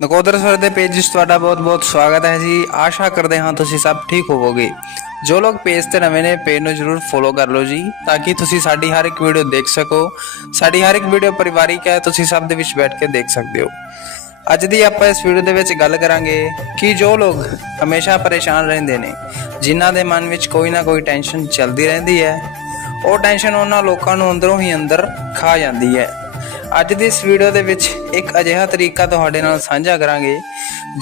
Nakodar sir ਦੇ page 'ਚ ਤੁਹਾਡਾ ਬਹੁਤ-ਬਹੁਤ ਸਵਾਗਤ ਹੈ ਜੀ। ਆਸ਼ਾ ਕਰਦੇ ਹਾਂ ਤੁਸੀਂ ਸਭ ਠੀਕ ਹੋਵੋਗੇ। ਜੋ ਲੋਕ ਪੇਜ ਤੇ ਨਵੇਂ ਨੇ ਪੇਜ ਨੂੰ ਜਰੂਰ ਫੋਲੋ ਕਰ ਲਓ ਜੀ, ਤਾਂ ਕਿ ਤੁਸੀਂ ਸਾਡੀ ਹਰ ਇੱਕ ਵੀਡੀਓ ਦੇਖ ਸਕੋ। ਸਾਡੀ ਹਰ ਇੱਕ ਵੀਡੀਓ ਪਰਿਵਾਰਿਕ ਹੈ, ਤੁਸੀਂ ਸਭ ਦੇ ਵਿੱਚ ਬੈਠ ਕੇ ਦੇਖ ਸਕਦੇ ਹੋ। ਅੱਜ ਦੀ ਆਪਾਂ ਇਸ ਵੀਡੀਓ ਦੇ ਵਿੱਚ ਗੱਲ ਕਰਾਂਗੇ ਕਿ ਜੋ ਲੋਕ ਹਮੇਸ਼ਾ ਪਰੇਸ਼ਾਨ ਰਹਿੰਦੇ ਨੇ, ਜਿਨ੍ਹਾਂ ਦੇ ਮਨ ਵਿੱਚ ਕੋਈ ਨਾ ਕੋਈ ਟੈਨਸ਼ਨ ਚੱਲਦੀ ਰਹਿੰਦੀ ਹੈ, ਉਹ ਟੈਨਸ਼ਨ ਉਹਨਾਂ ਲੋਕਾਂ ਨੂੰ ਅੰਦਰੋਂ ਹੀ ਅੰਦਰ ਖਾ ਜਾਂਦੀ ਹੈ। ਅੱਜ ਦੀ ਇਸ ਵੀਡੀਓ ਦੇ ਵਿੱਚ ਇੱਕ ਅਜਿਹਾ ਤਰੀਕਾ ਤੁਹਾਡੇ ਨਾਲ ਸਾਂਝਾ ਕਰਾਂਗੇ।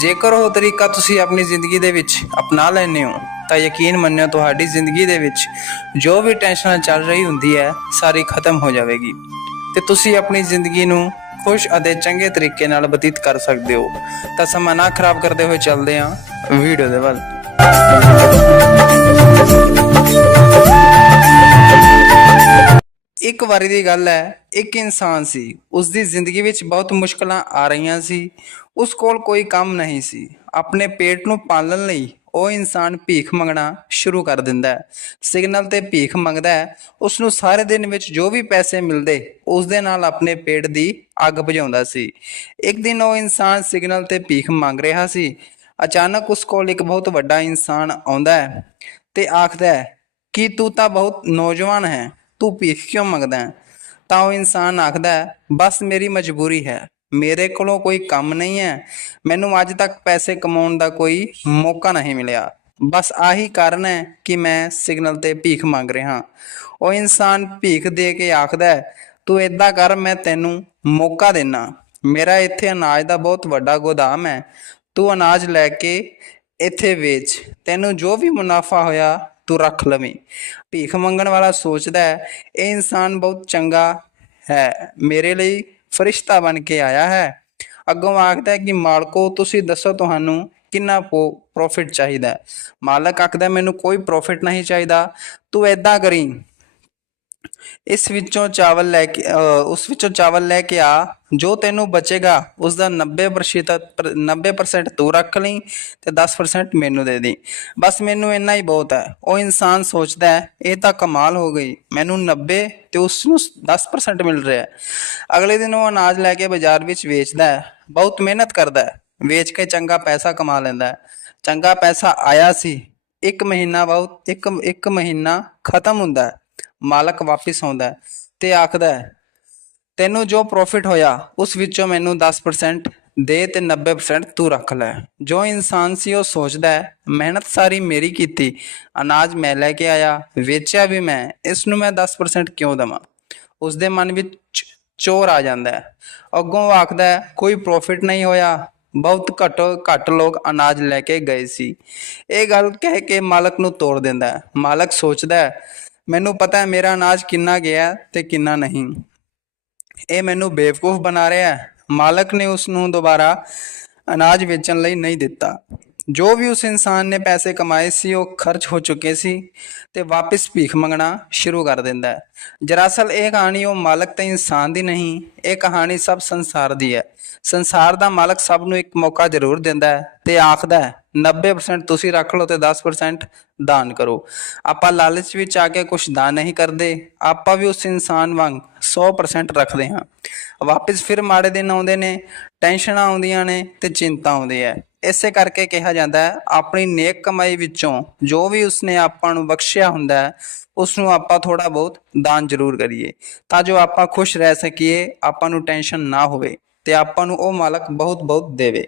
ਜੇਕਰ ਉਹ ਤਰੀਕਾ ਤੁਸੀਂ ਆਪਣੀ ਜ਼ਿੰਦਗੀ ਦੇ ਵਿੱਚ ਅਪਣਾ ਲੈਂਦੇ ਹੋ, ਤਾਂ ਯਕੀਨ ਮੰਨਿਓ ਤੁਹਾਡੀ ਜ਼ਿੰਦਗੀ ਦੇ ਵਿੱਚ ਜੋ ਵੀ ਟੈਨਸ਼ਨ ਚੱਲ ਰਹੀ ਹੁੰਦੀ ਹੈ, ਸਾਰੀ ਖਤਮ ਹੋ ਜਾਵੇਗੀ। ਤੇ ਤੁਸੀਂ ਆਪਣੀ ਜ਼ਿੰਦਗੀ ਨੂੰ ਖੁਸ਼ ਅਤੇ ਚੰਗੇ ਤਰੀਕੇ ਨਾਲ ਬਤੀਤ ਕਰ ਸਕਦੇ ਹੋ। ਤਾਂ ਸਮਾਂ ਨਾ ਖਰਾਬ ਕਰਦੇ ਹੋਏ ਚੱਲਦੇ ਹਾਂ ਵੀਡੀਓ ਦੇ ਵੱਲ। ਇੱਕ ਵਾਰੀ ਦੀ ਗੱਲ ਹੈ, ਇੱਕ ਇਨਸਾਨ ਸੀ ਉਸ ਦੀ ਜ਼ਿੰਦਗੀ ਵਿੱਚ ਬਹੁਤ ਮੁਸ਼ਕਲਾਂ ਆ ਰਹੀਆਂ ਸੀ, ਉਸ ਕੋਲ ਕੋਈ ਕੰਮ ਨਹੀਂ ਸੀ। ਆਪਣੇ ਪੇਟ ਨੂੰ ਪਾਲਣ ਲਈ ਉਹ ਇਨਸਾਨ ਭੀਖ ਮੰਗਣਾ ਸ਼ੁਰੂ ਕਰ ਦਿੰਦਾ ਹੈ। ਸਿਗਨਲ ਤੇ ਭੀਖ ਮੰਗਦਾ ਹੈ ਉਸ ਨੂੰ ਸਾਰੇ ਦਿਨ ਵਿੱਚ ਜੋ ਵੀ ਪੈਸੇ ਮਿਲਦੇ ਉਸ ਦੇ ਨਾਲ ਆਪਣੇ ਪੇਟ ਦੀ ਅੱਗ ਬੁਝਾਉਂਦਾ ਸੀ। ਇੱਕ ਦਿਨ ਉਹ ਇਨਸਾਨ ਸਿਗਨਲ ਤੇ ਭੀਖ ਮੰਗ ਰਿਹਾ ਸੀ। ਅਚਾਨਕ ਉਸ ਕੋਲ ਇੱਕ ਬਹੁਤ ਵੱਡਾ ਇਨਸਾਨ ਆਉਂਦਾ ਹੈ ਤੇ ਆਖਦਾ ਹੈ, ਕਿ ਤੂੰ ਤਾਂ ਬਹੁਤ ਨੌਜਵਾਨ ਹੈ ਤੂੰ ਭੀਖ ਕਿਉਂ ਮੰਗਦਾ ਹੈ? ਤਾਂ ਉਹ ਇਨਸਾਨ ਆਖਦਾ ਹੈ, ਬਸ ਮੇਰੀ ਮਜਬੂਰੀ ਹੈ। ਮੇਰੇ ਕੋਲੋਂ ਕੋਈ ਕੰਮ ਨਹੀਂ ਹੈ। ਮੈਨੂੰ ਅੱਜ ਤੱਕ ਪੈਸੇ ਕਮਾਉਣ ਦਾ ਕੋਈ ਮੌਕਾ ਨਹੀਂ ਮਿਲਿਆ। ਬਸ ਆਹੀ ਕਾਰਨ ਹੈ ਕਿ ਮੈਂ ਸਿਗਨਲ ਤੇ ਭੀਖ ਮੰਗ ਰਿਹਾ ਉਹ ਇਨਸਾਨ ਭੀਖ ਦੇ ਕੇ ਆਖਦਾ ਤੂੰ ਏਦਾਂ ਕਰ, ਮੈਂ ਤੈਨੂੰ ਮੌਕਾ ਦੇਣਾ ਮੇਰਾ ਇੱਥੇ ਅਨਾਜ ਦਾ ਬਹੁਤ ਵੱਡਾ ਗੋਦਾਮ ਹੈ। ਤੂੰ ਅਨਾਜ ਲੈ ਕੇ ਇੱਥੇ ਵੇਚ। ਤੈਨੂੰ ਜੋ ਵੀ ਮੁਨਾਫਾ ਹੋਇਆ ਤੂੰ ਰੱਖ ਲਵੇਂ। ਭੀਖ ਮੰਗਣ ਵਾਲਾ ਸੋਚਦਾ ਹੈ, ਇਹ ਇਨਸਾਨ ਬਹੁਤ ਚੰਗਾ ਹੈ, ਮੇਰੇ ਲਈ ਫਰਿਸ਼ਤਾ ਬਣ ਕੇ ਆਇਆ ਹੈ। ਅੱਗੋਂ ਆਖਦਾ ਹੈ ਕਿ ਮਾਲਕੋ, ਤੁਸੀਂ ਦੱਸੋ ਤੁਹਾਨੂੰ ਕਿੰਨਾ ਪ੍ਰੋਫਿਟ ਚਾਹੀਦਾ ਮਾਲਕ ਆਖਦਾ ਮੈਨੂੰ ਕੋਈ ਪ੍ਰੋਫਿਟ ਨਹੀਂ ਚਾਹੀਦਾ, ਤੂੰ ਐਦਾਂ ਕਰੀ। ਇਸ ਵਿੱਚੋਂ ਚਾਵਲ ਲੈ ਕੇ ਉਸ ਵਿੱਚੋਂ ਚਾਵਲ ਲੈ ਕੇ ਆ। ਜੋ ਤੈਨੂੰ ਬਚੇਗਾ ਉਸ ਦਾ 90% ਪਰ- 90% ਤੂੰ ਰੱਖ ਲਈ ਤੇ 10% ਮੈਨੂੰ ਦੇ ਦੇ। ਬਸ ਮੈਨੂੰ ਇੰਨਾ ਹੀ ਬਹੁਤ ਹੈ। ਉਹ ਇਨਸਾਨ ਸੋਚਦਾ ਹੈ, ਇਹ ਤਾਂ ਕਮਾਲ ਹੋ ਗਈ। ਮੈਨੂੰ 90 ਤੇ ਉਸ ਨੂੰ 10% ਮਿਲ ਰਿਹਾ ਹੈ। ਅਗਲੇ ਦਿਨ ਉਹ ਅਨਾਜ ਲੈ ਕੇ ਬਾਜ਼ਾਰ ਵਿੱਚ ਵੇਚਦਾ ਹੈ। ਬਹੁਤ ਮਿਹਨਤ ਕਰਦਾ ਹੈ। ਵੇਚ ਕੇ ਚੰਗਾ ਪੈਸਾ ਕਮਾ ਲੈਂਦਾ ਹੈ। ਚੰਗਾ ਪੈਸਾ ਆਇਆ ਸੀ। ਇੱਕ ਮਹੀਨਾ ਬਹੁਤ ਇੱਕ ਇੱਕ ਮਹੀਨਾ ਖਤਮ ਹੁੰਦਾ ਹੈ। ਮਾਲਕ ਵਾਪਿਸ ਆਉਂਦਾ ਤੇ ਆਖਦਾ ਹੈ, ਤੈਨੂੰ ਜੋ ਪ੍ਰੋਫਿਟ ਹੋਇਆ, ਉਸ ਵਿੱਚੋਂ ਮੈਨੂੰ 10% ਦੇ ਤੇ 90% ਤੂੰ ਰੱਖ ਲੈ। ਜੋ ਇਨਸਾਨ ਸੀ, ਉਹ ਸੋਚਦਾ ਹੈ, ਮਿਹਨਤ ਸਾਰੀ ਮੇਰੀ ਕੀਤੀ, ਅਨਾਜ ਮੈਂ ਲੈ ਕੇ ਆਇਆ, ਵੇਚਿਆ ਵੀ ਮੈਂ, ਇਸ ਨੂੰ ਮੈਂ 10% ਕਿਉਂ ਦਵਾਂ? ਉਸ ਦੇ ਮਨ ਵਿੱਚ ਚੋਰ ਆ ਜਾਂਦਾ ਹੈ। ਅੱਗੋਂ ਆਖਦਾ ਹੈ, ਕੋਈ ਪ੍ਰੋਫਿਟ ਨਹੀਂ ਹੋਇਆ, ਬਹੁਤ ਘੱਟ ਘੱਟ ਲੋਕ ਅਨਾਜ ਲੈ ਕੇ ਗਏ ਸੀ। ਇਹ ਗੱਲ ਕਹਿ ਕੇ ਮਾਲਕ ਨੂੰ ਤੋੜ ਦਿੰਦਾ ਹੈ। ਮਾਲਕ ਸੋਚਦਾ ਹੈ ਮੈਨੂੰ ਪਤਾ ਹੈ ਮੇਰਾ ਅਨਾਜ ਕਿੰਨਾ ਗਿਆ ਤੇ ਕਿੰਨਾ ਨਹੀਂ। ਇਹ ਮੈਨੂੰ ਬੇਵਕੂਫ ਬਣਾ ਰਿਹਾ ਹੈ। ਮਾਲਕ ਨੇ ਉਸ ਨੂੰ ਦੁਬਾਰਾ ਅਨਾਜ ਵੇਚਣ ਲਈ ਨਹੀਂ ਦਿੱਤਾ। ਜੋ ਵੀ ਉਸ ਇਨਸਾਨ ਨੇ ਪੈਸੇ ਕਮਾਏ ਸੀ, ਉਹ ਖਰਚ ਹੋ ਚੁੱਕੇ ਸੀ ਤੇ ਵਾਪਸ ਭੀਖ ਮੰਗਣਾ ਸ਼ੁਰੂ ਕਰ ਦਿੰਦਾ ਹੈ। ਦਰਅਸਲ ਇਹ ਕਹਾਣੀ ਉਹ ਮਾਲਕ ਤੇ ਇਨਸਾਨ ਦੀ ਨਹੀਂ, ਇਹ ਕਹਾਣੀ ਸਭ ਸੰਸਾਰ ਦੀ ਹੈ। ਸੰਸਾਰ ਦਾ ਮਾਲਕ ਸਭ ਨੂੰ ਇੱਕ ਮੌਕਾ ਜ਼ਰੂਰ ਦਿੰਦਾ ਹੈ ਤੇ ਆਖਦਾ ਹੈ 90% ਤੁਸੀਂ ਰੱਖ ਲਓ ਤੇ 10% ਦਾਨ ਕਰੋ। ਆਪਾਂ ਲਾਲਚ ਵਿੱਚ ਆ ਕੇ ਕੁਝ ਦਾਨ ਨਹੀਂ ਕਰਦੇ, ਆਪਾਂ ਵੀ ਉਸ ਇਨਸਾਨ ਵਾਂਗ 100% ਰੱਖਦੇ ਹਾਂ। ਵਾਪਸ ਫਿਰ ਮਾੜੇ ਦਿਨ ਆਉਂਦੇ ਨੇ, ਟੈਨਸ਼ਨਾਂ ਆਉਂਦੀਆਂ ਨੇ ਤੇ ਚਿੰਤਾ ਆਉਂਦੀ ਹੈ। ਇਸੇ ਕਰਕੇ ਕਿਹਾ ਜਾਂਦਾ ਹੈ, ਆਪਣੀ ਨੇਕ ਕਮਾਈ ਵਿੱਚੋਂ ਜੋ ਵੀ ਉਸਨੇ ਆਪਾਂ ਨੂੰ ਬਖਸ਼ਿਆ ਹੁੰਦਾ ਹੈ ਉਸ ਨੂੰ ਆਪਾਂ ਥੋੜਾ ਬਹੁਤ ਦਾਨ ਜ਼ਰੂਰ ਕਰੀਏ। ਤਾਂ ਜੋ ਆਪਾਂ ਖੁਸ਼ ਰਹਿ ਸਕੀਏ, ਆਪਾਂ ਨੂੰ ਟੈਨਸ਼ਨ ਨਾ ਹੋਵੇ ਤੇ ਆਪਾਂ ਨੂੰ ਉਹ ਮਾਲਕ ਬਹੁਤ ਬਹੁਤ ਦੇਵੇ।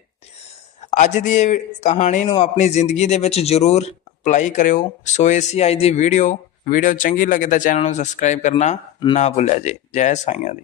ਅੱਜ ਦੀ ਇਹ ਕਹਾਣੀ ਨੂੰ ਆਪਣੀ ਜ਼ਿੰਦਗੀ ਦੇ ਵਿੱਚ ਜ਼ਰੂਰ ਅਪਲਾਈ ਕਰਿਓ। ਸੋ ਇਹ ਸੀ ਅੱਜ ਦੀ ਵੀਡੀਓ ਵੀਡੀਓ ਚੰਗੀ ਲੱਗੇ ਤਾਂ ਚੈਨਲ ਨੂੰ ਸਬਸਕ੍ਰਾਈਬ ਕਰਨਾ ਨਾ ਭੁੱਲਿਆ ਜੇ। ਜੈ ਸਾਈਆਂ ਦੀ।